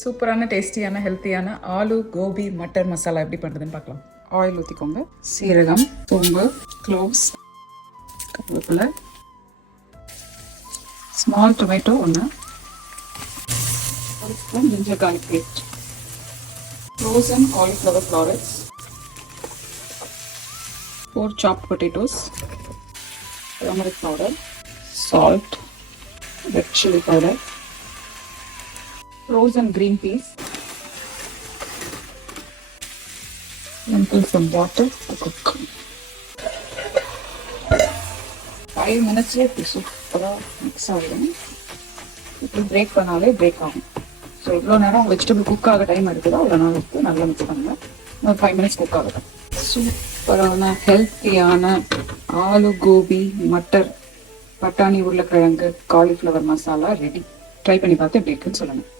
சூப்பரான டேஸ்டியான ஹெல்த்தியான ஆலு கோபி மட்டர் மசாலா எப்படி பண்ணுறதுன்னு பார்க்கலாம். ஆயில் ஊற்றிக்கோங்க. சீரகம், சோம்பு, க்ளோவ்ஸ், கருவேப்பிலை, ஸ்மால் டொமேட்டோ ஒன்று, ஒரு spoon ginger garlic paste, frozen cauliflower florets, 4 chopped potatoes, turmeric powder, salt, red chili powder, frozen green peas, lentils and water to cook. 5 minutes சூப்பராக மிக்ஸ் ஆகிடும். இப்படி பிரேக் பண்ணாலே பிரேக் ஆகும். ஸோ இவ்வளோ நேரம் வெஜிடபிள் குக் ஆக டைம் எடுக்குதோ அவ்வளோ நேரம் எடுத்து நல்லா மிக்ஸ் பண்ணுங்கள். ஒரு 5 minutes குக் ஆகட்டும். சூப்பரான ஹெல்த்தியான ஆலு கோபி மட்டர் பட்டாணி உருளைக்கிழங்கு காலிஃப்ளவர் மசாலா ரெடி. ட்ரை பண்ணி பார்த்து எப்படி இருக்குன்னு சொல்லுங்கள்.